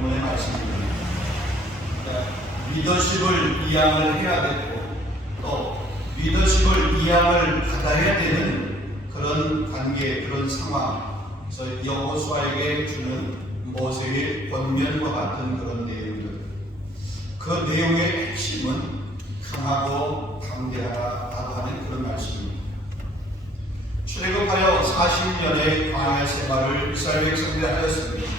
본문의 말씀입니다. 리더십을 이양을 해야 되고 또 리더십을 이양을 받아야 되는 그런 관계, 그런 상황, 그래서 여호수아에게 주는 모세의 권면과 같은 그런 내용들, 그 내용의 핵심은 강하고 담대하라고 하는 그런 말씀입니다. 출애굽하여 40년의 광야 생활을 이스라엘 백성들이 하였습니다.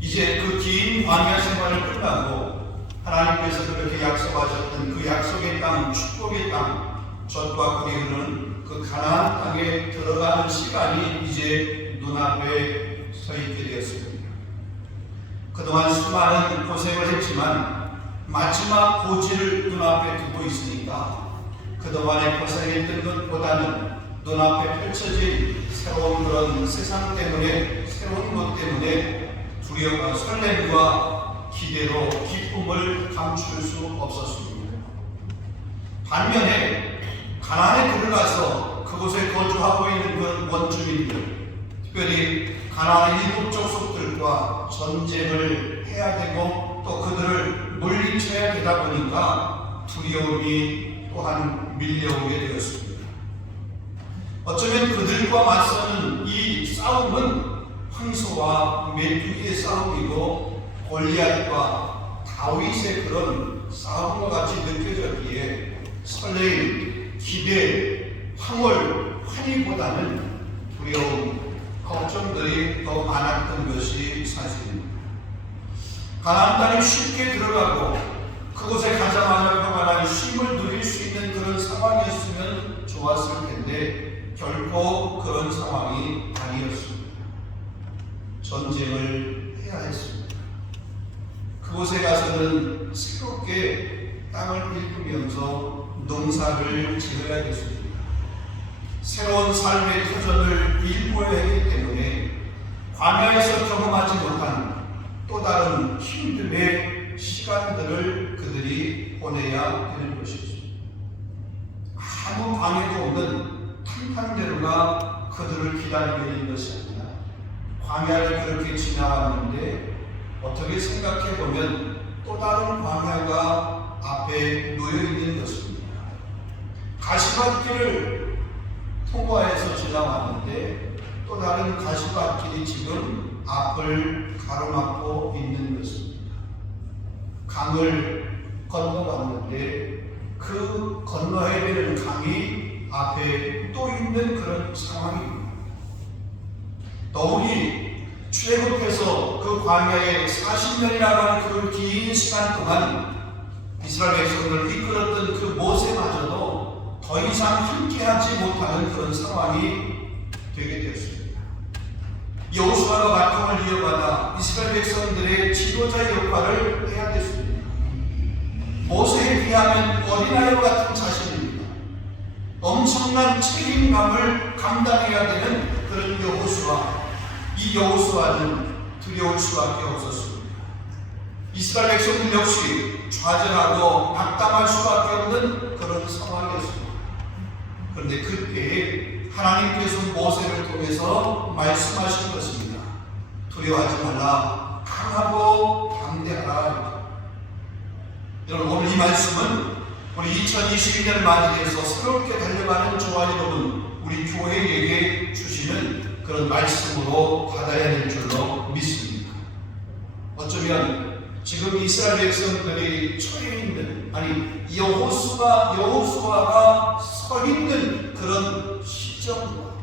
이제 그 긴 광야 생활을 끝나고 하나님께서 그렇게 약속하셨던 그 약속의 땅, 축복의 땅, 젖과 꿀이 흐르는 그 가나안 땅에 들어가는 시간이 이제 눈앞에 서 있게 되었습니다. 그동안 수많은 고생을 했지만 마지막 고지를 눈앞에 두고 있으니까 그동안에 고생했던 것보다는 눈앞에 펼쳐진 새로운 그런 세상 때문에, 새로운 것 때문에 두려움과 설렘과 기대로 기쁨을 감출 수 없었습니다. 반면에 가나안에 들어가서 그곳에 거주하고 있는 그 원주민들, 특별히 가나안의 일곱 족속들과 전쟁을 해야 되고 또 그들을 물리쳐야 되다 보니까 두려움이 또한 밀려오게 되었습니다. 어쩌면 그들과 맞서는 이 싸움은 황소와 메뚜기의 싸움이고 골리앗과 다윗의 그런 싸움과 같이 느껴졌기에 설레임, 기대, 황홀, 환희보다는 두려움, 걱정들이 더 많았던 것이 사실입니다. 가나안 땅에 쉽게 들어가고 그곳에 가자마자 평안한 쉼을 누릴 수 있는 그런 상황이었으면 좋았을 텐데 결코 그런 상황이 아니었습니다. 전쟁을 해야 했습니다. 그곳에 가서는 새롭게 땅을 일구면서 농사를 지어야겠습니다. 새로운 삶의 터전을 일궈야 하기 때문에 광야에서 경험하지 못한 또 다른 힘듦의 시간들을 그들이 보내야 되는 것이죠. 아무 방해도 없는 탄탄대로가 그들을 기다리고 있는 것이 아니라 광야를 그렇게 지나왔는데 어떻게 생각해보면 또 다른 광야가 앞에 놓여있는 것입니다. 가시밭길을 통과해서 지나왔는데 또 다른 가시밭길이 지금 앞을 가로막고 있는 것입니다. 강을 건너갔는데 그 건너야 되는 강이 앞에 또 있는 그런 상황입니다. 더욱이 출애굽해서 그 광야에 40년이라고 하는 그 긴 시간 동안 이스라엘 백성들을 이끌었던 그 모세마저도 더 이상 함께하지 못하는 그런 상황이 되게 되었습니다. 여호수아가 바통을 이어받아 이스라엘 백성들의 지도자 역할을 해야 됐습니다. 모세에 비하면 어린아이와 같은 자신입니다. 엄청난 책임감을 감당해야 되는 그런 여호수아, 이 여호수아는 두려울 수밖에 없었습니다. 이스라엘 백성들 역시 좌절하고 낙담할 수밖에 없는 그런 상황이었습니다. 그런데 그때에 하나님께서 모세를 통해서 말씀하신 것입니다. 두려워하지 말라, 강하고 담대하라. 여러분, 오늘 이 말씀은 우리 2022년을 맞이해서 새롭게 달려가는 저와 여러분, 우리 교회에게 주시는 그런 말씀으로 받아야 될 줄로 믿습니다. 어쩌면 지금 이스라엘 백성들이 처해 있는, 아니 여호수아가 서 있는 그런 시점과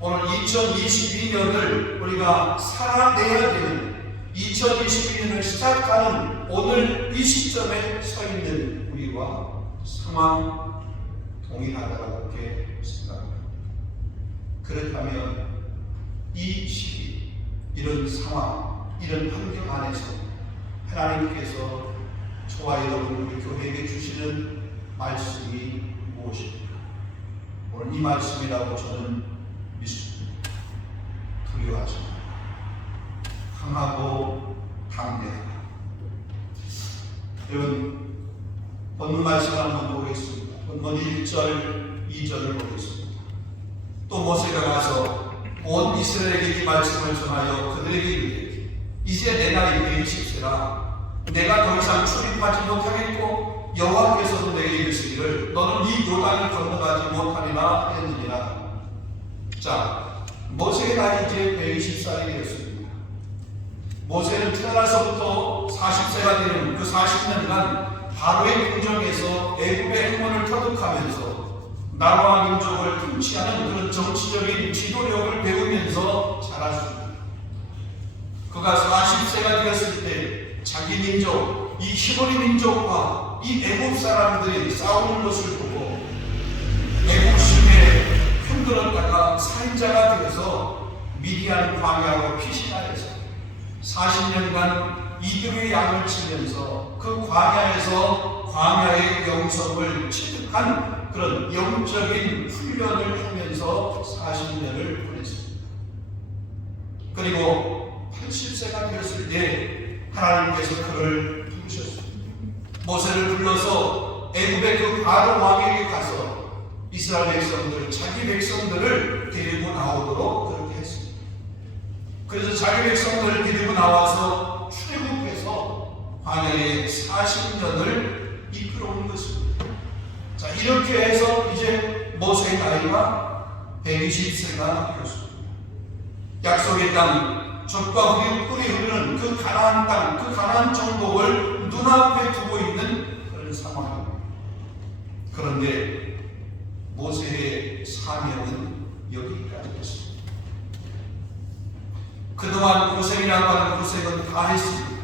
오늘 2022년을 우리가 살아내야 되는 2022년을 시작하는 오늘 이 시점에 서 있는 우리와 상황 동일하다고 그렇게 생각합니다. 그렇다면 이 시기, 이런 상황, 이런 환경 안에서 하나님께서 저와 여러분 우리 교회에게 주시는 말씀이 무엇입니까? 오늘 이 말씀이라고 저는 믿습니다. 두려워하지 마라, 강하고 담대하라. 여러분, 본문 말씀을 한번 보겠습니다. 본문 1절, 2절을 보겠습니다. 또 모세가 가서 온 이스라엘에게 이 말씀을 전하여 그들에게 이르되 이제 내 나이 120세라 내가 더 이상 출입하지 못하겠고 여호와께서도 내게 이르시기를 너는 이 요단을 건너가지 못하리라 했느니라. 자, 모세의 나이 이제 120살이 되었습니다. 모세는 태어나서부터 40세가 되는 그 40년간 바로의 궁정에서 애굽의 행문을 터득하면서 나라와 민족을 통치하는 그런 정치적인 지도력을 배우면서 자랐습니다. 그가 40세가 되었을 때 자기 민족, 이 히브리 민족과 이 애굽 사람들이 싸우는 것을 보고 애굽 심에 흔들었다가 살인자가 되어서 미디안 광야로 피신하여서 40년간 이들의 양을 치면서 그 광야에서 광야의 영성을 체득한 그런 영적인 훈련을 하면서 40년을 보냈습니다. 그리고 80세가 되었을 때 하나님께서 그를 부르셨습니다. 모세를 불러서 애굽의 그 바로 왕에게 가서 이스라엘 백성들, 자기 백성들을 데리고 나오도록 그렇게 했습니다. 그래서 자기 백성들을 데리고 나와서 출애굽해서 광야에 40년을 이끌어온 것입니다. 자, 이렇게 해서 이제 모세의 나이가 120세가 되었습니다. 약속의 땅, 젖과 꿀이 흐르는 그 가나안 땅, 그 가나안 정복을 눈앞에 두고 있는 그런 상황입니다. 그런데 모세의 사명은 여기까지였습니다. 그동안 고생이라고 하는 고생은 다 했습니다.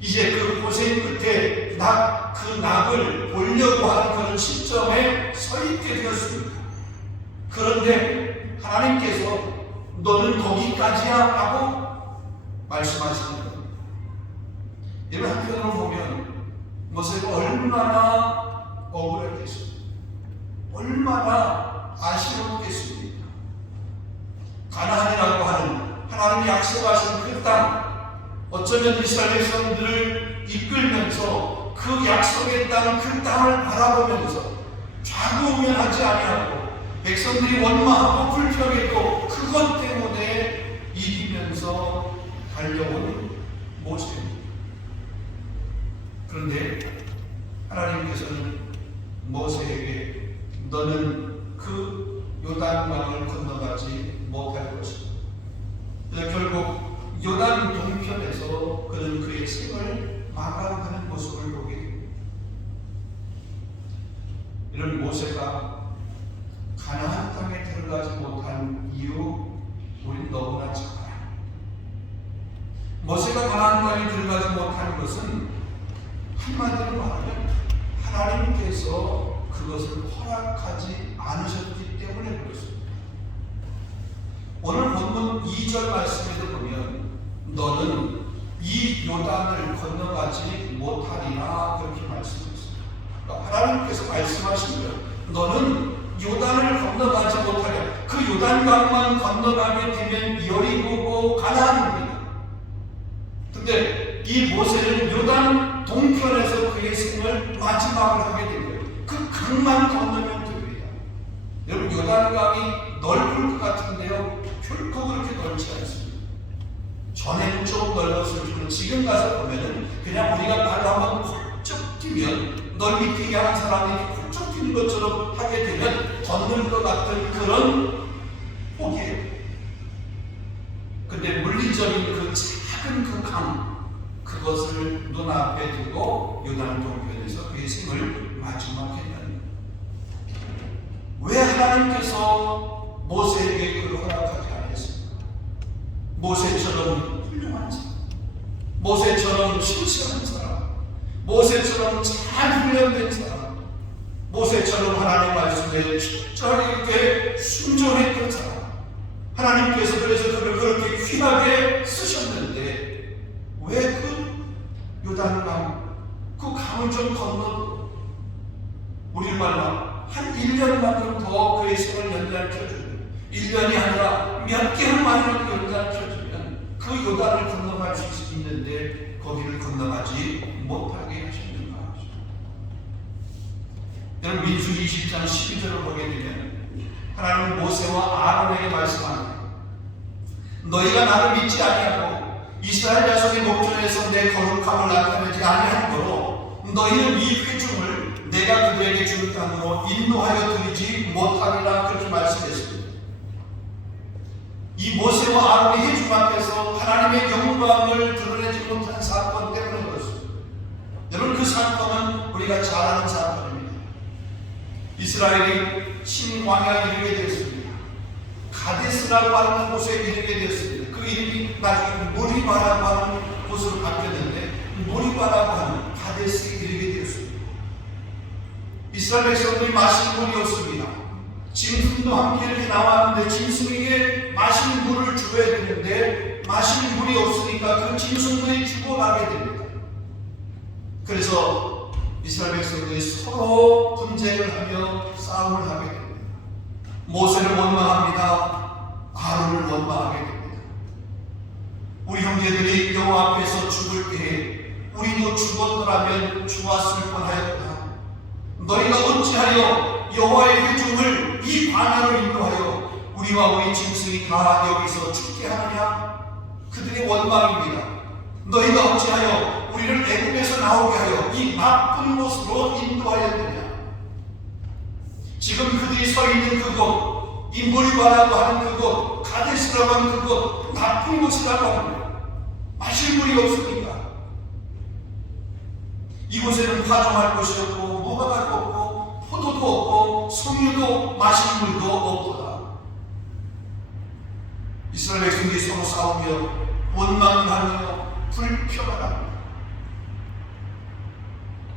이제 그 고생 끝에 그 낙을 보려고 하는 그런 시점에 서 있게 되었습니다. 그런데 하나님께서 너는 거기까지야 하고 말씀하십니다. 여러분, 한편으로 보면 모세가 얼마나 억울했겠습니까? 얼마나 아쉬웠겠습니까? 가나안이라고 하는 하나님이 약속하신 그 땅, 어쩌면 이스라엘 백성들을 이끌면서 그 약속의 땅, 그 땅을 바라보면서 좌우면하지 아니하고 백성들이 원망하고 불평했고 그것 때문에 이기면서 달려온 모세입니다. 그런데 하나님께서는 모세에게 너는 그 요단강을 건너가지 못할 것이다. 결국 요단 동편에서 그는 그의 생을 마감하는 모습을 보게 됩니다. 이런 모세가 가나안 땅에 들어가지 못한 이유 우린 너무나 잘 알아요. 모세가 가나안 땅에 들어가지 못한 것은 한마디로 말하면 하나님께서 그것을 허락하지 않으셨기 때문에 그렇습니다. 오늘 본문 2절 말씀에도 보면 너는 이 요단을 건너가지 못하리라 그렇게 말씀했습니다. 그러니까 하나님께서 말씀하시면 너는 요단을 건너가지 못하랴. 그 요단강만 건너가게 되면 여리고고 가나안입니다. 근데 이 모세는 요단 동편에서 그의 생을 마지막을 하게 된 거예요. 그 강만 건너면 됩니다. 여러분, 요단강이 넓을 것 같은데요, 결코 그렇게 넓지 않습니다. 전에는 좀 넓었을 뿐 지금 가서 보면은 그냥 우리가 발로 한번 펄쩍 뛰면 넓이 뛰게 하는 사람이 펄쩍 뛰는 것처럼 하게 되면 걷는 것 같은 그런 폭이에요. 근데 물리적인 그 작은 그 강, 그것을 눈앞에 두고 요단 동편에서 그의 생을 마지막 했다는 거예요. 왜 하나님께서 모세에게 그걸 허락하지 않았습니까? 모세처럼 훌륭한 사람, 모세처럼 신실한 사람, 모세처럼 잘 훈련된 사람, 모세처럼 하나님 말씀에 철저하게 순종했던 사람, 하나님께서 그래서 그를 그렇게 귀하게 쓰셨는데 왜 그 요단강, 그 강을 좀 건너도 우리 말로 한 1년만큼 더 그의 생을 연장시켜주면 1년이 아니라 몇 개월만이라도 연장시켜주면 그 요단을 건너갈 수 있는데 거기를 건너가지 못하게 하셨는가. 여러분, 민수기 20장 12절을 보게 되면 하나님은 모세와 아론에게 말씀합니다. 너희가 나를 믿지 아니하고 이스라엘 자손의 목전에서 내 거룩함을 나타내지 아니하므로 너희는 이 회중을 내가 그들에게 줄 땅으로 인도하여 드리지 못하리라 그렇게 말씀했습니다. 이 모세와 아론의 회중 앞에서 하나님의 영광을 드러내지 못한 사건 때문에 그렇습니다. 여러분, 그 사건은 우리가 잘 아는 사건입니다. 이스라엘이 신광야에 이르게 되었습니다. 가데스라고 하는 곳에 이르게 되었습니다. 그 이름이 나중에 모리바라고 하는 곳으로 바뀌었는데 모리바라고 하는 가데스에 이르게 되었습니다. 이스라엘 백성들이 마실 물이 없습니다. 짐승도 함께 이렇게 나왔는데 짐승에게 마실 물을 주어야 되는데 마실 물이 없으니까 그 짐승들이 죽어가게 됩니다. 그래서 이스라엘 백성들이 서로 분쟁을 하며 싸움을 하게 됩니다. 모세를 원망합니다. 아론을 원망하게 됩니다. 우리 형제들이 여호와 앞에서 죽을 때에 우리도 죽었더라면 좋았을 뻔하였다. 너희가 어찌하여 여호와의 회중을 이 광야로 인도하여 우리와 우리 짐승이 다 여기서 죽게 하느냐? 그들의 원망입니다. 너희가 어찌하여 우리를 애굽에서 나오게 하여 이 나쁜 곳으로 인도하였느냐? 지금 그들이 서 있는 그곳, 이 모리바라고 하는 그곳, 가데스라고 하는 그곳, 나쁜 곳이라고 합니다. 마실 물이 없으니까. 이곳에는 파종할 곳이 없고 무화과도 없고 포도도 없고 석류도 마실 물도 없도다. 이스라엘 백성들이 서로 싸우며 원망을 하며 불평을 합니다.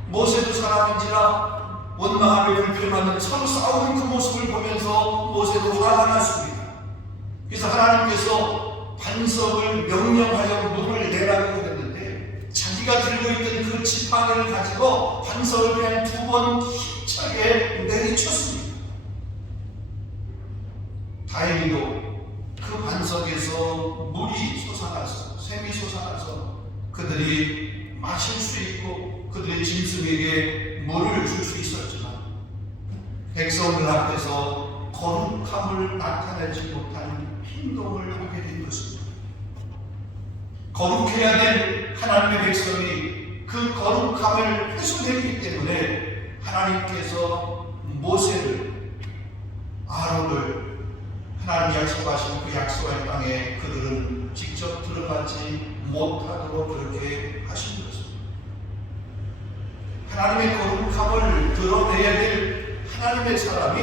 모세도 사람인지라 원망하며 불평하는 서로 싸우는 그 모습을 보면서 모세도 화가 났습니다. 그래서 하나님께서 반석을 명령하여 물을 내라고 그랬는데 자기가 들고 있던 그 지팡이를 가지고 반석을 그냥 2번 힘차게 내리쳤습니다. 다행히도 그 반석에서 물이 솟아나서 샘이 솟아나서 그들이 마실 수 있고 그들의 짐승에게 물을 줄 수 있었지만 백성들 앞에서 거룩함을 나타내지 못한 행동을 하게 된 것입니다. 거룩해야 될 하나님의 백성이 그 거룩함을 훼손했기 때문에 하나님께서 모세를, 아론을 하나님 약속하신 그 약속의 땅에 그들은 직접 들어가지 못하도록 그렇게 하신 것입니다. 하나님의 거룩함을 드러내야 될 하나님의 사람이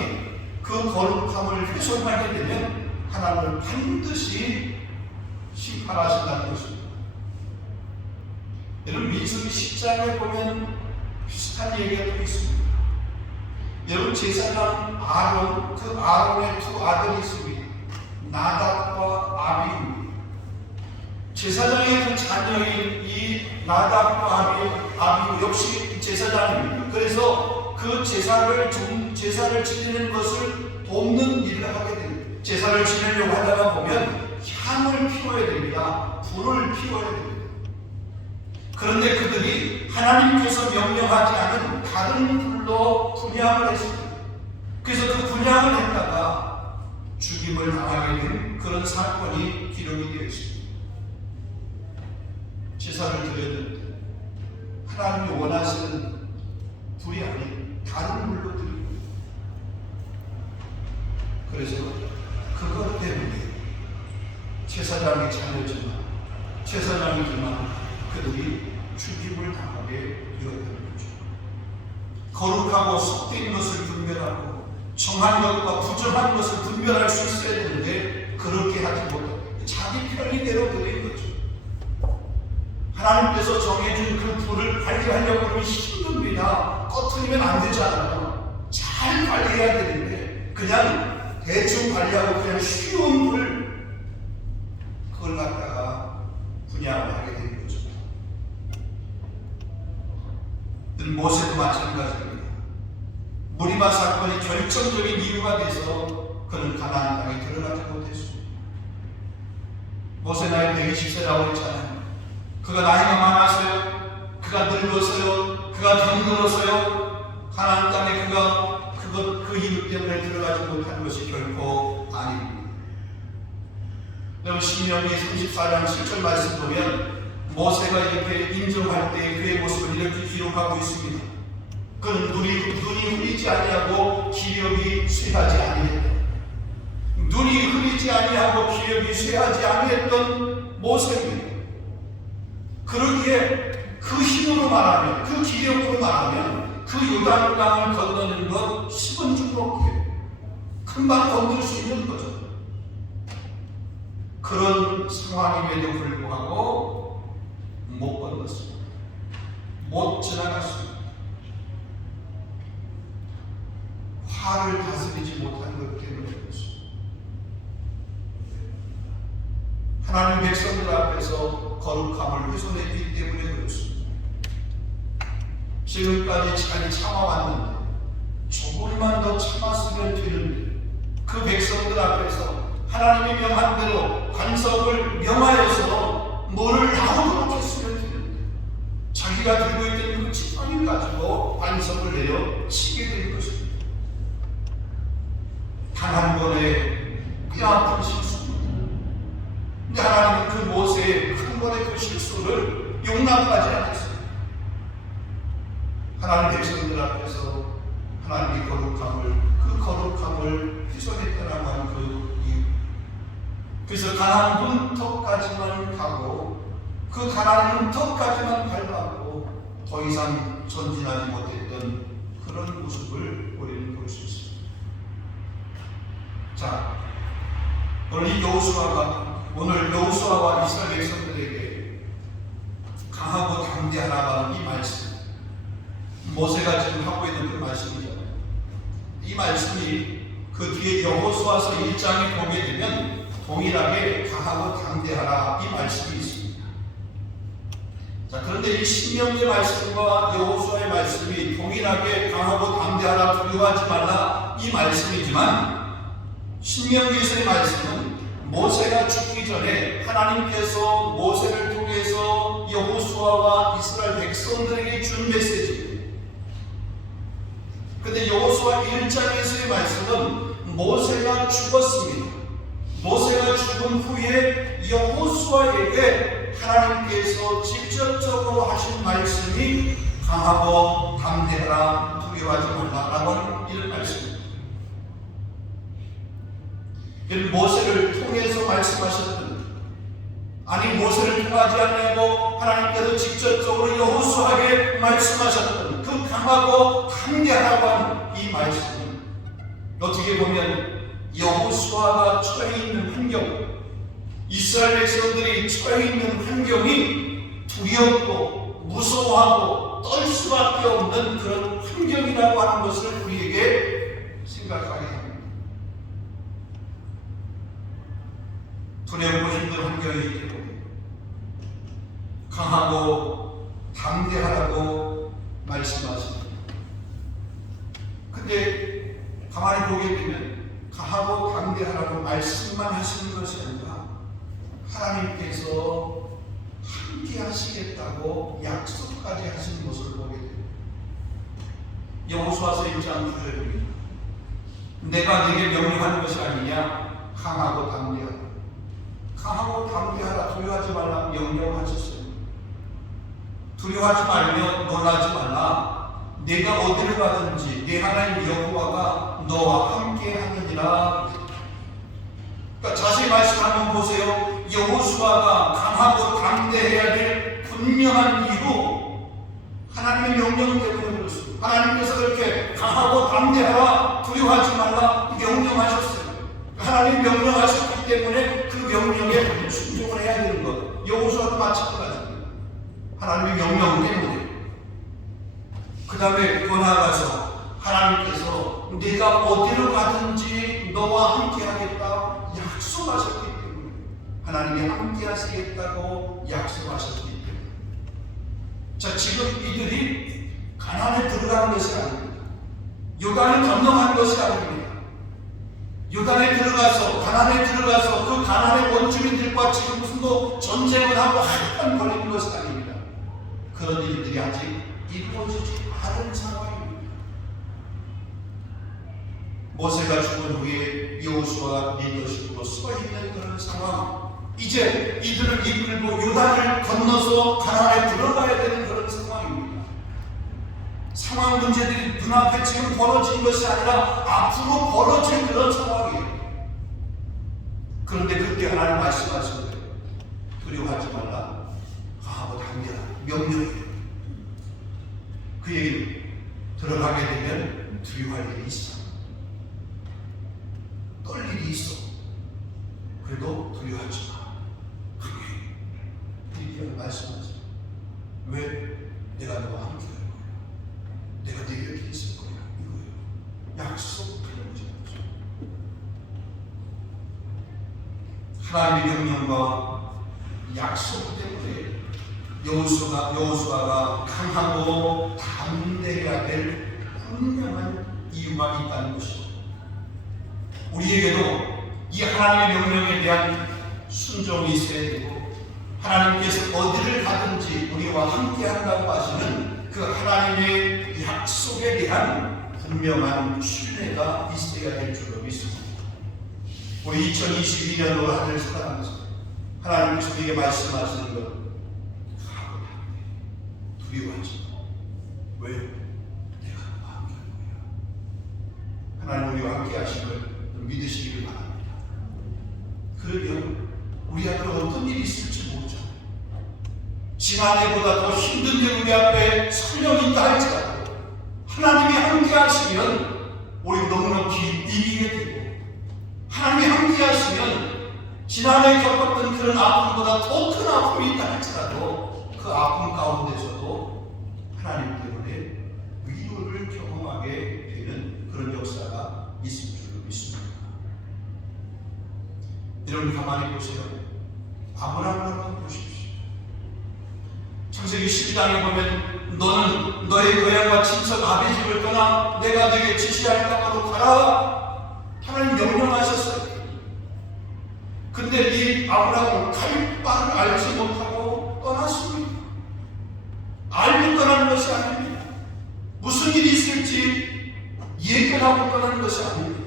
그 거룩함을 훼손하게 되면 하나님은 반드시 심판하신다는 것입니다. 여러분, 민수기 10장에 보면 비슷한 얘기가 또 있습니다. 여러분, 제사장 아론, 그 아론의 2 아들이 있습니다. 나답과 아비후입니다. 제사장의 그 자녀인 이 나답과 아비후 역시 제사장입니다. 그래서 그 제사를 지내는 것을 돕는 일을 하게 됩니다. 제사를 지내려고 하다가 보면 향을 피워야 됩니다. 불을 피워야 됩니다. 그런데 그들이 하나님께서 명령하지 않은 다른 불로 분향을 했습니다. 그래서 그 분향을 했다가 죽임을 당하게 된 그런 사건이 기록이 되어 있습니다. 제사를 드렸는데 하나님이 원하시는 불이 아닌 다른 불로 드립니다. 그래서 그것 때문에 제사장의 자녀지만 제사장이지만 그들이 죽임을 당하게 되었다는 거죠. 거룩하고 속된 것을 분별하고 정한 것과 부정한 것을 분별할 수 있어야 되는데 그렇게 하지 못하고 자기 편의대로 드린 거죠. 하나님께서 정해준 그 불을 관리하려고 하면 힘듭니다. 꺼트리면 안 되잖아요. 잘 관리해야 되는데 그냥 대충 관리하고 그냥 쉬운 불 그걸 갖다가 분양을 하게 된 거죠. 모세도 마찬가지입니다. 무리바 사건이 결정적인 이유가 돼서 그는 가나안 땅에 들어가지 못했습니다. 모세 나이 120세라고 했잖아요. 그가 나이가 많아서요, 그가 늙어서요, 그가 병들어서요, 가나안 땅에 그가 그 이유 때문에 들어가지 못한 것이 결코 아닙니다. 여러분 신명기 34장 7절 말씀 보면 모세가 이렇게 인정할 때 그의 모습을 이렇게 기록하고 있습니다. 그는 눈이 흐리지 아니하고 기력이 쇠하지 아니했다. 눈이 흐리지 아니하고 기력이 쇠하지 아니했던 모세입니다. 그러기에 그 힘으로 말하면, 그 기력으로 말하면 그 요단 강을 건너는 것 10원 주먹이에요. 금방 건널 수 있는 거죠. 그런 상황임에도 불구하고 못 건넜습니다. 못 지나갔습니다. 화를 다스리지 못한 것 때문에 그렇습니다. 하나님 백성들 앞에서 거룩함을 훼손했기 때문에 그렇습니다. 지금까지 잘 참아왔는데 조금만 더 참았으면 되는데 그 백성들 앞에서 하나님이 명한 대로 관석을 명하여서 뭐를 나오도록 했으면 되는데 자기가 들고 있던 그 지팡이를 가지고 관석을 내려 치게 된 것입니다. 단 한 번의 뼈아픈 실수입니다. 근데 하나님은 그 모세의 한 번의 그 실수를 용납하지 않았어요. 하나님 백성들 앞에서 하나님의 그 거룩함을 훼손했다라고 하는 그 이유. 그래서 가나안 문턱까지만 가고 그 가나안 문턱까지만 밟았고 더 이상 전진하지 못했던 그런 모습을 우리는 볼 수 있습니다. 자, 오늘 여호수아와 이스라엘 백성들에게 강하고 담대하라는 이 말씀, 모세가 지금 하고 있는 그 말씀이잖아요. 이 말씀이 그 뒤에 여호수아서 1장에 보게 되면 동일하게 강하고 담대하라 이 말씀이 있습니다. 자, 그런데 이 신명기의 말씀과 여호수아의 말씀이 동일하게 강하고 담대하라 두려워하지 말라 이 말씀이지만 신명기에서의 말씀은 모세가 죽기 전에 하나님께서 모세를 통해서 여호수아와 이스라엘 백성들에게 준 메시지입니다. 그런데 여호수아 1장에서의 말씀은 모세가 죽었습니다. 모세가 죽은 후에 여호수아에게 하나님께서 직접적으로 하신 말씀이 강하고 담대하라 두려워하지 말라라고 하는 이런 말씀입니다. 모세를 통해서 말씀하셨던, 아니 모세를 통하지 않냐고 하나님께서 직접적으로 여호수아에게 말씀하셨던 그 강하고 담대하라고 하는 이 말씀은 어떻게 보면 여호수아가 처해 있는 환경, 이스라엘 백성들이 처해 있는 환경이 두렵고 무서워하고 떨 수밖에 없는 그런 환경이라고 하는 것을 우리에게 생각하게 합니다. 두렵고 힘든 환경이기 때문에 강하고 담대하라고 말씀하십니다. 근데 가만히 보게 되면 강하고 담대하라고 말씀만 하시는 것이 아니라 하나님께서 함께 하시겠다고 약속까지 하시는 모습을 보게 됩니다. 여호수아서 1장 9절입니다. 내가 네게 명령하는 것이 아니냐 강하고 담대하라. 강하고 담대하라 두려워하지 말라 명령하셨어요. 두려워하지 말며 놀라지 말라. 내가 어디를 가든지 내 하나님 여호와가 너와 함께 하느니라. 그러니까 자세히 말씀 한번 보세요. 여호수아가 강하고 담대해야 될 분명한 이유, 하나님의 명령 때문에 그렇습니다. 하나님께서 그렇게 강하고 담대하라 두려워하지 말라 명령하셨어요. 하나님 명령하셨기 때문에 그 명령에 순종을 해야 되는 것. 여호수아도 마찬가지입니다. 하나님의 명령 때문에. 그 다음에 더 나아가서 하나님께서 내가 어디로 가든지 너와 함께 하겠다 약속하셨기 때문에, 하나님이 함께 하시겠다고 약속하셨기 때문에. 자, 지금 이들이 가나안에 들어간 것이 아닙니다. 요단을 건너간 것이 아닙니다. 요단에 들어가서, 가나안에 들어가서 그 가나안의 원주민들과 지금 무슨 전쟁을 하고 한판 벌이는 것이 아닙니다. 그런 일들이 아직 이루어지지 않은 상황입니다. 모세가 죽은 후에 여호수아가 리더십으로 서 있는 그런 상황, 이제 이들을 이끌고 요단을 건너서 가나안에 들어가야 되는 그런 상황입니다. 상황 문제들이 눈앞에 지금 벌어진 것이 아니라 앞으로 벌어질 그런 상황이에요. 그런데 그때 하나님 말씀하시는데 두려워하지 말라. 하고 당겨라. 명령이에요. 그 얘기는 들어가게 되면 두려워할 일이 있어. 떨 일이 있어. 그래도 두려워하지 마. 이렇게 말씀하죠. 왜? 내가 너와 함께 할 거야. 내가 네 곁에 있을 거야. 이거예요. 약속하는 거죠. 하나님의 명령과 약속 때문에 여호수아가 강하고 담대해야 될 분명한 이유가 있다는 것이죠. 우리에게도 이 하나님의 명령에 대한 순종이 있어야 되고, 하나님께서 어디를 가든지 우리와 함께 한다고 하시는 그 하나님의 약속에 대한 분명한 신뢰가 있어야 될 줄로 믿습니다. 우리 2022년으로 하늘 살아가면서 하나님께서 우리에게 말씀하시는 것, 하고 두려워하지 마. 왜? 내가 너와 함께 할 거야. 하나님 우리와 함께 하신 걸 믿으시기를 바랍니다. 그러면 우리 앞에 어떤 일이 있을지 모르죠. 지난해보다 더 힘든 일 우리 앞에 설령 있다 할지라도 하나님이 함께 하시면 우리 너무나 이기게 되고, 하나님이 함께 하시면 지난해 겪었던 그런 아픔보다 더 큰 아픔이 있다 할지라도 그 아픔 가운데서도 하나님 때문에 위로를 경험하게 되는 그런 역사가 있을 줄로 믿습니다. 여러분 가만히 보세요. 아브라함을 한번 보십시오. 창세기 12장에 보면 너는 너의 고향과 친척 아비 집을 떠나 내가 너에게 지시할 땅으로 가라. 하나님 명령하셨어요. 근데 이 아브라함은 갈 바를 알지 못하고 떠났습니다. 알고 떠나는 것이 아닙니다. 무슨 일이 있을지 예견하고 떠나는 것이 아닙니다.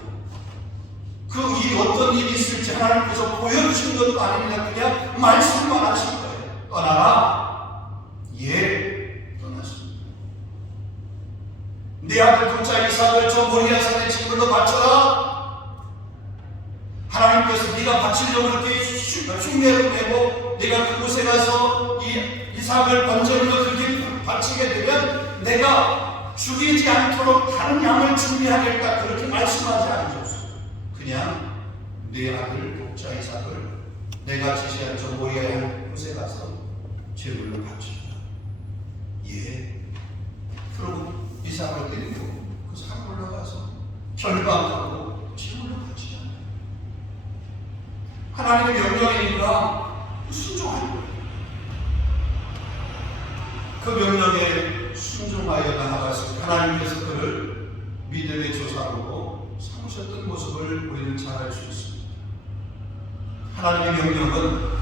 그 일이 어떤 일이 있을지 하나님께서 보여주신 것도 아닙니다. 그냥 말씀만 하신 거예요. 떠나라. 예, 떠났습니다. 내 아들 독자 이삭을 저 모리아 산에 제물로 바쳐라. 하나님께서 네가 바치려고 그렇게 흉내를 내고 네가 그곳에 가서 이 이삭을 번제물로 그렇게 바치게 되면 내가 죽이지 않도록 다른 양을 준비하겠다, 그렇게 말씀하지 않으셨어요. 그냥 내 아들 독자 이삭을 내가 지시한 저 모리아의 곳에 가서 제물로 바치라. 예. 그러고 이삭을 데리고 그 산 올라가서 절반하고 제물로 바치잖아요. 하나님의 명령이니까 순종할 거예요. 그 명령에 순종하여 나아가서 하나님께서 그를 믿음의 조상으로 삼으셨던 모습을 우리는 잘 알 수 있습니다. 하나님의 명령은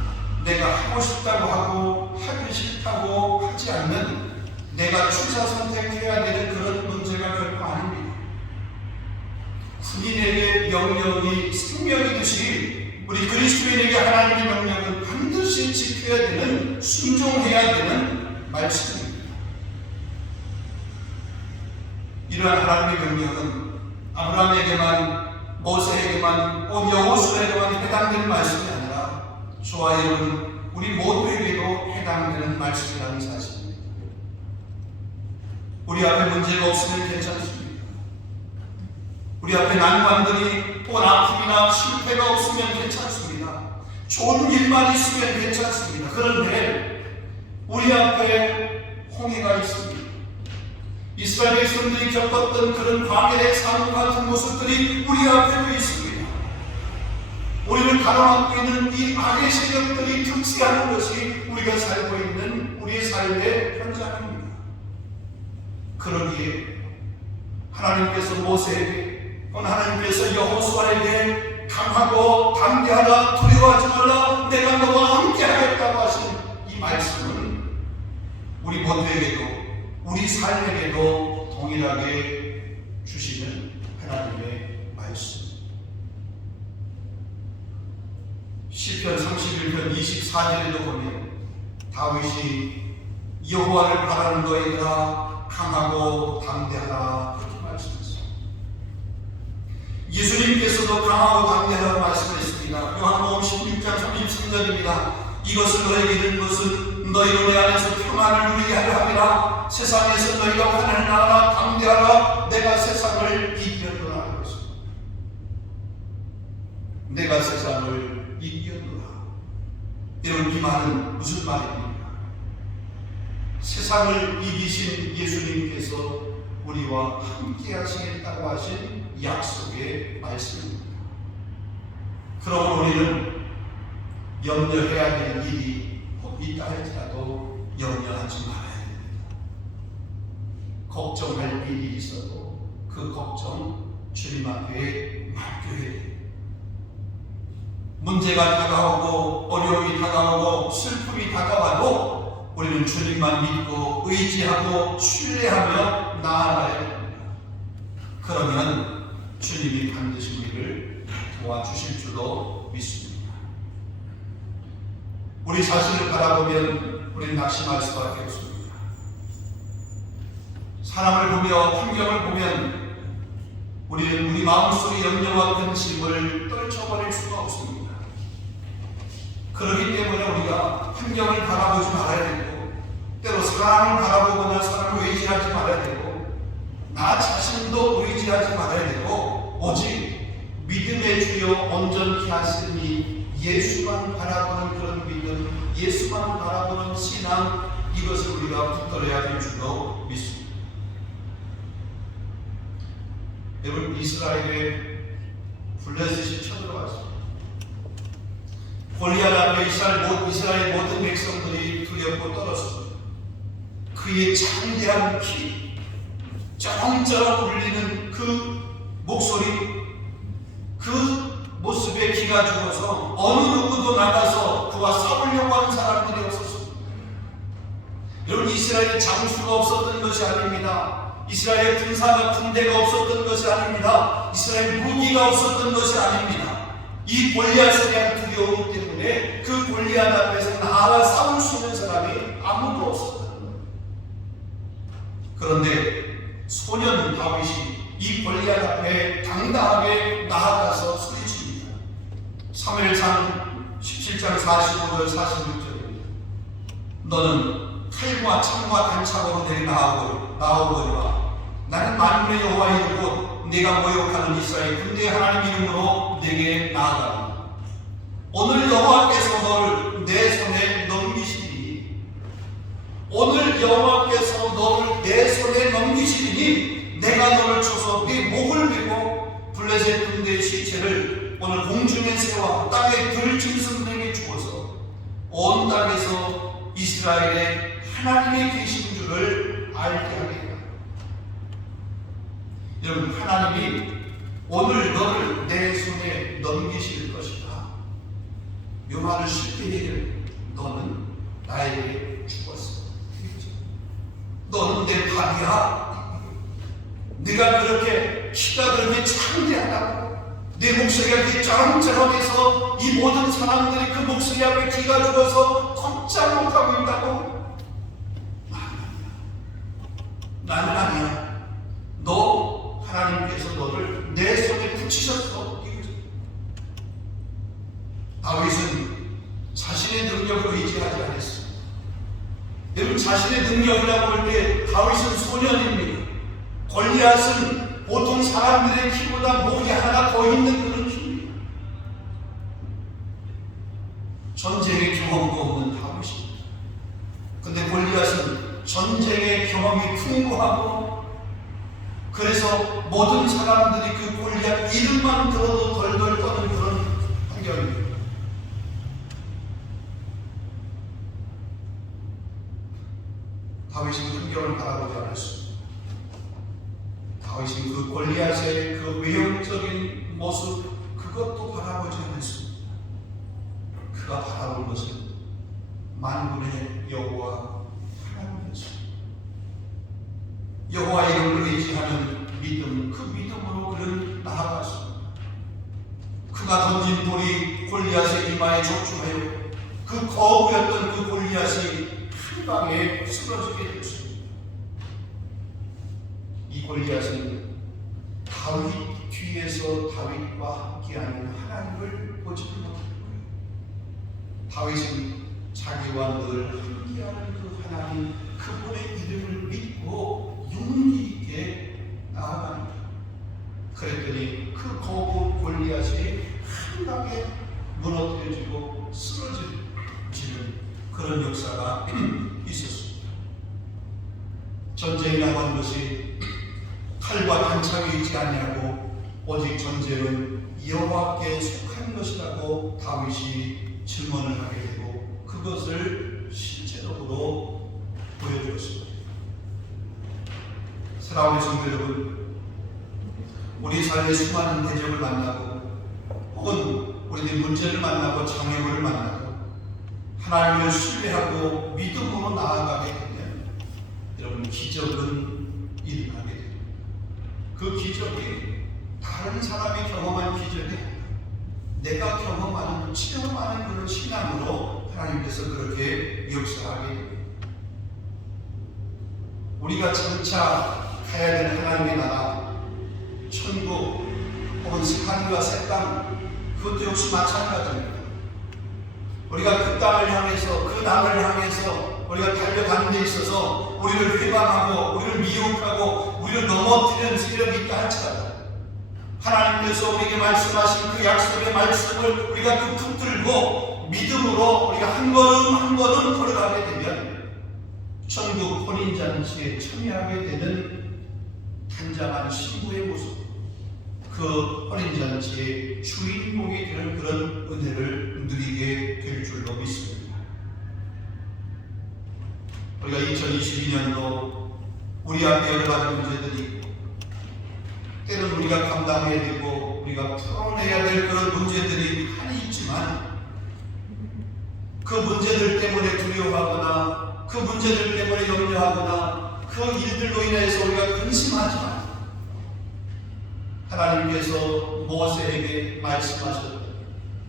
내가 하고 싶다고 하고 하기 싫다고 하지 않는, 내가 취사 선택해야 되는 그런 문제가 결코 아닙니다. 군인에게 명령이 생명이듯이 우리 그리스도인에게 하나님의 명령은 반드시 지켜야 되는, 순종해야 되는 말씀입니다. 이러한 하나님의 명령은 아브라함에게만, 모세에게만, 온 여호수아에게만 해당되는 말씀이 아니라 저와 여러분 우리 모두에게도 해당되는 말씀이라는 사실입니다. 우리 앞에 문제가 없으면 괜찮습니다. 우리 앞에 난관들이, 또 아픔이나 실패가 없으면 괜찮습니다. 좋은 일만 있으면 괜찮습니다. 그런데 우리 앞에 홍해가 있습니다. 이스라엘 백성들이 겪었던 그런 광야의 삶 같은 모습들이 우리 앞에도 있습니다. 우리를 가로막고 있는 이 악의 세력들이 특시하는 것이 우리가 살고 있는 우리의 삶의 현장입니다. 그러기에 하나님께서 모세에게, 하나님께서 여호수아에게 강하고 담대하라, 두려워하지 말라, 내가 너와 함께 하겠다고 하신 이 말씀은 우리 모두에게도, 우리 삶에게도 동일하게 주시는 하나님의 말씀. 시편 31편 14절에도 보면 다윗이 여호와를 바라는 너희가 강하고 담대하라 그렇게 말씀했습니다. 예수님께서도 강하고 담대하라고 말씀했습니다. 요한복음 16장 33절입니다. 이것을 너에게 이른 것은 너희로 내 안에서 평안을 누리게 하려 함이라. 세상에서 너희가 화를 나라 담대하라. 내가 세상을 이겼노라. 내가 세상을 이겼노라. 여러분, 이 말은 무슨 말입니까? 세상을 이기신 예수님께서 우리와 함께 하시겠다고 하신 약속의 말씀입니다. 그럼 우리는 염려해야 될 일이 있다 할지라도 염려하지 말아야 됩니다. 걱정할 일이 있어도 그 걱정 주님 앞에 맡겨야 됩니다. 문제가 다가오고 어려움이 다가오고 슬픔이 다가와도 우리는 주님만 믿고 의지하고 신뢰하며 나아가야 됩니다. 그러면 주님이 반드시 우리를 도와주실 줄로 믿습니다. 우리 자신을 바라보면 우리는 낙심할 수밖에 없습니다. 사람을 보며 환경을 보면 우리는 우리 마음속의 염려와 근심을 떨쳐버릴 수가 없습니다. 그렇기 때문에 우리가 환경을 바라보지 말아야 되고, 때로 사람을 바라보거나 사람을 의지하지 말아야 되고, 나 자신도 의지하지 말아야 되고, 오직 믿음의 주여 온전케 하시니 예수만 바라보는 그런 믿음, 예수만 바라보는 신앙, 이것을 우리가 붙들어야 될 줄로 믿습니다. 여러분, 이스라엘에 블레셋이 쳐들어왔습니다. 골리앗 앞에 이스라엘 모든 백성들이 두렵고 떨었습니다. 그의 장대한 키, 쩌렁쩌렁 울리는 그 목소리, 그 모습에 기가 죽어서 어느 누구도 나가서 그와 싸우려고 하는 사람들이 없었습니다. 여러분, 이스라엘에 장수가 없었던 것이 아닙니다. 이스라엘에 군대가 없었던 것이 아닙니다. 이스라엘 무기가 없었던 것이 아닙니다. 이 골리앗에 대한 두려움 때문에 그 골리앗 앞에서 나와 싸울 수 있는 사람이 아무도 없었다. 그런데 소년 다윗이 이 골리앗 앞에 당당하게 나아가서 소리칩니다. 사무엘상 17장 45절 46절입니다. 너는 칼과 창과 단창으로 내게 나오거니와 나는 만군의 여호와 이르고 네가 모욕하는 이스라엘 군대의 하나님 이름으로 내게 나아가라. 오늘 여호와께서 너를 내 손에 넘기시리니, 오늘 여호와께서 너를 내 손에 넘기시리니 내가 너를 쳐서 네 목을 베고 블레셋 군대의 시체를 오늘 공중에 세워 땅에 들짐승들에게 주어서 온 땅에서 이스라엘의 하나님이 계신 줄을 알게 하겠다. 여러분, 하나님이 오늘 너를 내 손에 넘기실 것이다. 이 말을 쉽게 얘기해. 너는 나에게 죽었어. 너는 내 밥이야. 네가 그렇게 키가 그렇게 창대하다고, 내 목소리가 그렇게 쩌렁쩌렁해서 이 모든 사람들이 그 목소리 앞에 기가 죽어서 걷지 못하고 있다고? 나는 아니야. 너 하나님께서 너를 내 손에 붙이셨어. 다윗은 자신의 능력을 의지하지 않았습니다. 여러분, 자신의 능력이라고 할 때 다윗은 소년입니다. 골리앗은 보통 사람들의 키보다 목이 하나 더 있는 그런 키입니다. 전쟁의 경험도 없는 다윗입니다. 근데 골리앗은 전쟁의 경험이 풍부하고, 그래서 모든 사람들이 그 골리앗 이름만 들어도 덜덜 떠는 그런 환경입니다. 다윗은 환경을 바라보지 않았습니다. 다윗은 그 골리앗의 그 외형적인 모습, 그것도 바라보지 않았습니다. 그가 바라본 것은 만군의 여호와 하나님이었습니다. 여호와 이름을 의지하는 믿음, 그 믿음으로 그는 나아갔습니다. 그가 던진 돌이 골리앗의 이마에 적중하여 그 거부였던 그 골리앗이 한 방에 쓰러지게 되었습니다. 이 골리앗은 다윗 뒤에서 다윗과 함께하는 하나님을 보지 못한 거예요. 다윗은 자기와 늘 함께하는 그 하나님, 그분의 이름을 믿고 용기 있게 나아갑니다. 그랬더니 그 거부 골리앗이 한 방에 무너뜨려지고 쓰러지는 그런 역사가 있었습니다. 전쟁이라고 하는 것이 칼과 단창이 있지 아니하고 오직 전쟁은 여호와께 속한 것이라고 다윗이 증언을 하게 되고 그것을 실제적으로 보여주었습니다. 사랑하는 성도 여러분, 우리 삶의 수많은 대적을 만나고 혹은 우리들 문제를 만나고 장애물을 만나고 하나님을 신뢰하고 믿음으로 나아가게 되면 여러분 기적은 일어나게 됩니다. 그 기적이 다른 사람이 경험한 기적이 아니라 내가 경험하는 체험하는 그런 신앙으로 하나님께서 그렇게 역사하게 됩니다. 우리가 장차 가야 될 하나님의 나라, 천국 혹은 하늘과 새 땅, 그것도 역시 마찬가지입니다. 우리가 그 땅을 향해서, 그 나라를 향해서 우리가 달려가는 데 있어서 우리를 회방하고 우리를 미혹하고 우리를 넘어뜨리는 세력이 있다 할지라도 하나님께서 우리에게 말씀하신 그 약속의 말씀을 우리가 붙들고 믿음으로 우리가 한 걸음 한 걸음 걸어가게 되면 천국 혼인잔치에 참여하게 되는 단장한 신부의 모습, 그 혼인잔치의 주인공이 되는 그런 은혜를 누리게 될 줄로 믿습니다. 우리가 2022년도 우리 앞에 여러 가지 문제들이 있고 때로는 우리가 감당해야 되고 우리가 풀어내야 될 그런 문제들이 많이 있지만 그 문제들 때문에 두려워하거나 그 문제들 때문에 염려하거나 그 일들로 인해서 우리가 근심하지만 하나님께서 모세에게 말씀하셨던,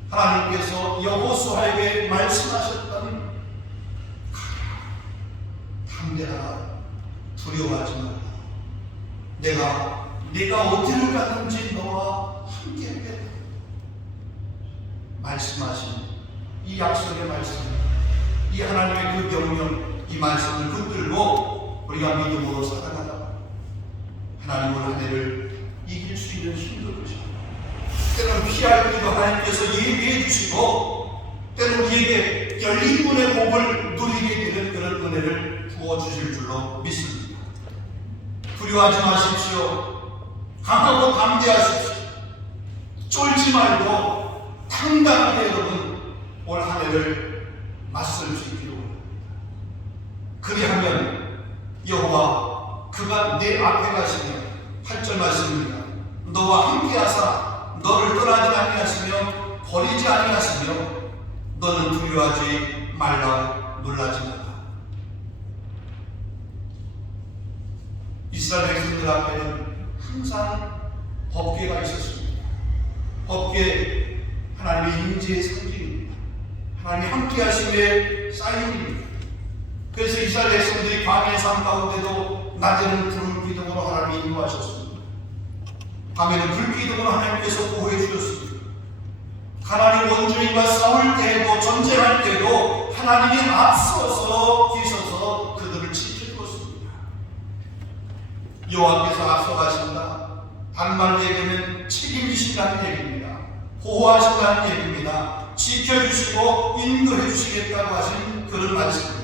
하나님께서 여호수아에게 말씀하셨던 담대하라, 두려워하지 마라. 내가 어디를 가든지 너와 함께 하겠다. 말씀하신 이 약속의 말씀, 이 하나님의 그 명령, 이 말씀을 붙들고 우리가 믿음으로 살아가다 하나님을 한 해를 이길 수 있는 힘도 주시고 때로는 피할 길도 하나님께서 예비해 주시고 때로는 우리에게 열린 문의 복을 누리게 되는 그런 은혜를 부어주실 줄로 믿습니다. 두려워하지 마십시오. 강하고 담대하십시오. 쫄지 말고 당당하게 여러분 올 한 해를 맞설 수 있기를 원합니다. 그리하면 여호와 그가 내 앞에 가시며 8절 말씀입니다. 너와 함께하사 너를 떠나지 아니하시며 버리지 아니하시며 너는 두려워하지 말라 놀라지 말라. 이스라엘 백성들 앞에는 항상 법궤가 있었습니다. 법궤, 하나님의 임재의 상징입니다. 하나님이 함께하심의 사인입니다. 그래서 이스라엘 백성들이 광야의 삶 가운데도 낮에는 푸른 기둥으로 하나님이 인도하셨습니다. 밤에는 불기둥으로 하나님께서 보호해 주셨습니다. 하나님 원주민과 싸울 때에도 전쟁할 때에도 하나님이 앞서서 계셔서 그들을 지켜주었습니다. 여호와께서 앞서가신다. 반말로 얘기하면 책임지신다는 얘기입니다. 보호하신다는 얘기입니다. 지켜주시고 인도해 주시겠다고 하신 그런 말씀입니다.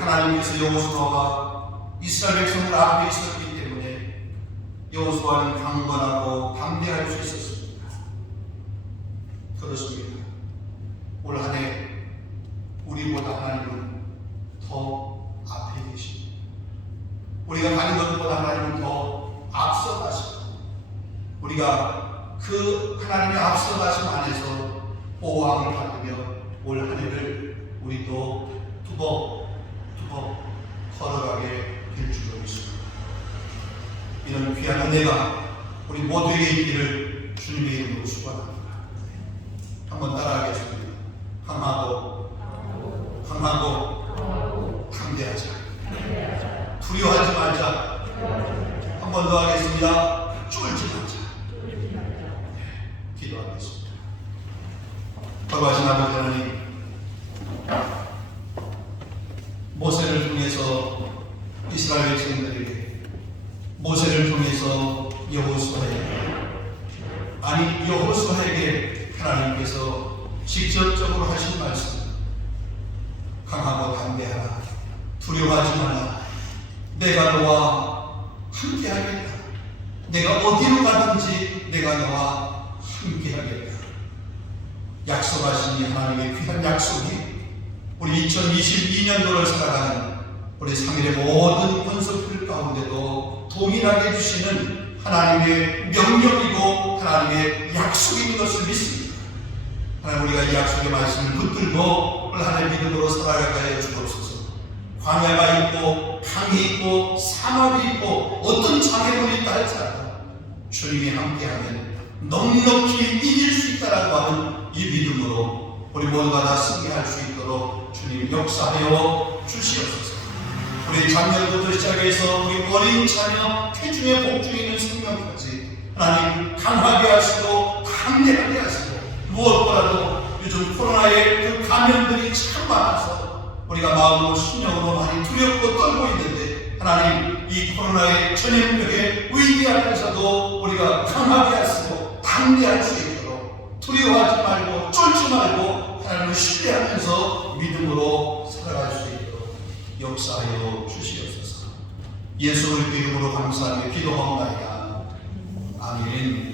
하나님께서 여호수아와 이스라엘 백성들 앞에 있었기 때문에 여호수아는 강건하고 담대할 수 있었습니다. 그렇습니다. 올 한 해 우리보다 하나님은 더 앞에 계십니다. 우리가 가는 것보다 하나님은 더 앞서 가시고 우리가 그 하나님의 앞서 가심 안에서 보호함을 받으며 올 한 해를 우리도 두벅 걸어가게 될 줄로 믿습니다. 이런 귀한 은혜가 우리 모두에게 있기를 주님의 이름으로 축원합니다. 한번 따라 강하고 담대하자. 두려워하지 말자. 한 번 더 하겠습니다. 쫄지 말자. 기도하겠습니다. 거룩하신 아버지 하나님, 모세를 통해서 이스라엘 백성들에게, 모세를 통해서 여호수아에게 하나님께서 직접적으로 하신 말씀, 강하고 담대하라, 두려워하지 말라, 내가 너와 함께하겠다, 내가 어디로 가든지 내가 너와 함께하겠다. 약속하신 이 하나님의 귀한 약속이 우리 2022년도를 살아가는 우리 3일의 모든 권속들 가운데도 동일하게 해주시는 하나님의 명령이고 하나님의 약속인 것을 믿습니다. 하나님, 우리가 이 약속의 말씀을 붙들고 올 한 해 믿음으로 살아가게 하여 주옵소서. 광야가 있고 강이 있고 사막이 있고 어떤 장애물이 있다 할지라도 주님이 함께하면 넉넉히 이길 수 있다라고 하는 이 믿음으로 우리 모두가 다 승리할 수 있도록 주님 역사하여 주시옵소서. 우리 작년부터 시작해서 우리 어린 자녀, 태중에 복중에 있는 생명까지 하나님 강하게 하시고 강력하게 하시고, 무엇보다도 요즘 코로나의 그 감염들이 참 많아서 우리가 마음으로 심령으로 많이 두렵고 떨고 있는데, 하나님 이 코로나의 전염병의 위기 앞에서도 우리가 강하게 하시고 담대할 수 있도록 두려워하지 말고 쫄지 말고 하나님을 신뢰하면서 믿음으로 살아갈 수 있도록 역사하여 주시옵소서. 예수 그리스도 이름으로 감사하며 기도하옵나이다. 아멘.